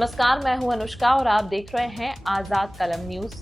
नमस्कार, मैं हूं अनुष्का और आप देख रहे हैं आजाद कलम न्यूज।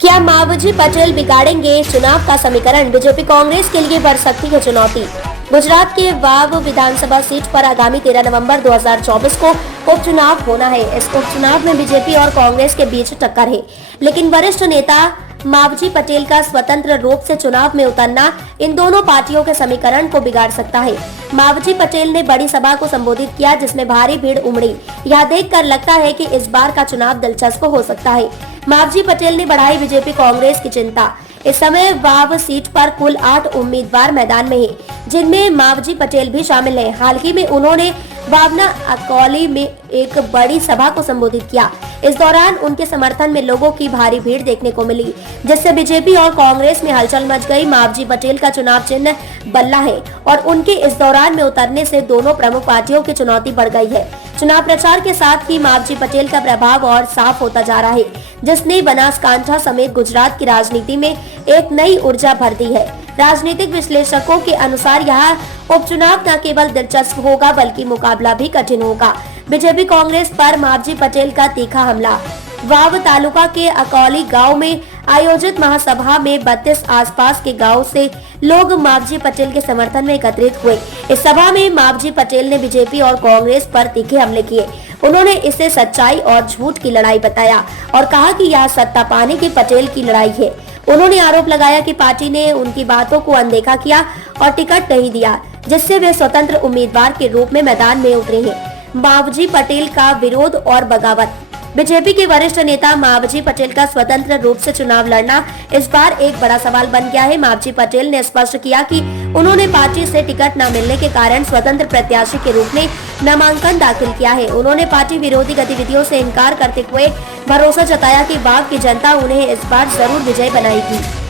क्या मावजी पटेल बिगाड़ेंगे चुनाव का समीकरण? बीजेपी कांग्रेस के लिए बढ़ सकती है चुनौती। गुजरात के वाव विधानसभा सीट पर आगामी 13 नवंबर 2024 को उपचुनाव होना है। इस उपचुनाव में बीजेपी और कांग्रेस के बीच टक्कर है, लेकिन वरिष्ठ नेता मावजी पटेल का स्वतंत्र रूप से चुनाव में उतरना इन दोनों पार्टियों के समीकरण को बिगाड़ सकता है। मावजी पटेल ने बड़ी सभा को संबोधित किया, जिसमें भारी भीड़ उमड़ी। यह देखकर लगता है कि इस बार का चुनाव दिलचस्प हो सकता है। मावजी पटेल ने बढ़ाई बीजेपी कांग्रेस की चिंता। इस समय वाव सीट पर कुल 8 उम्मीदवार मैदान में हैं, जिनमें मावजी पटेल भी शामिल हैं। हाल ही में उन्होंने भावना अकौली में एक बड़ी सभा को संबोधित किया। इस दौरान उनके समर्थन में लोगों की भारी भीड़ देखने को मिली, जिससे बीजेपी और कांग्रेस में हलचल मच गई। मावजी पटेल का चुनाव चिन्ह बल्ला है और उनके इस दौरान में उतरने से दोनों प्रमुख पार्टियों की चुनौती बढ़ गई है। चुनाव प्रचार के साथ ही मावजी पटेल का प्रभाव और साफ होता जा रहा है, जिसने बनासकांठा समेत गुजरात की राजनीति में एक नई ऊर्जा भर दी है। राजनीतिक विश्लेषकों के अनुसार यह उपचुनाव न केवल दिलचस्प होगा बल्कि मुकाबला भी कठिन होगा। बीजेपी कांग्रेस पर मावजी पटेल का तीखा हमला। वाव तालुका के अकौली गांव में आयोजित महासभा में 32 आसपास के गांव से लोग मावजी पटेल के समर्थन में एकत्रित हुए। इस सभा में मावजी पटेल ने बीजेपी और कांग्रेस पर तीखे हमले किए। उन्होंने इसे सच्चाई और झूठ की लड़ाई बताया और कहा कि यह सत्ता पाने की पटेल की लड़ाई है। उन्होंने आरोप लगाया कि पार्टी ने उनकी बातों को अनदेखा किया और टिकट नहीं दिया, जिससे वे स्वतंत्र उम्मीदवार के रूप में मैदान में उतरे हैं। मावजी पटेल का विरोध और बगावत। बीजेपी के वरिष्ठ नेता मावजी पटेल का स्वतंत्र रूप से चुनाव लड़ना इस बार एक बड़ा सवाल बन गया है। मावजी पटेल ने स्पष्ट किया कि उन्होंने पार्टी से टिकट न मिलने के कारण स्वतंत्र प्रत्याशी के रूप में नामांकन दाखिल किया है। उन्होंने पार्टी विरोधी गतिविधियों से इनकार करते हुए भरोसा जताया कि वाव की जनता उन्हें इस बार जरूर विजयी बनाएगी।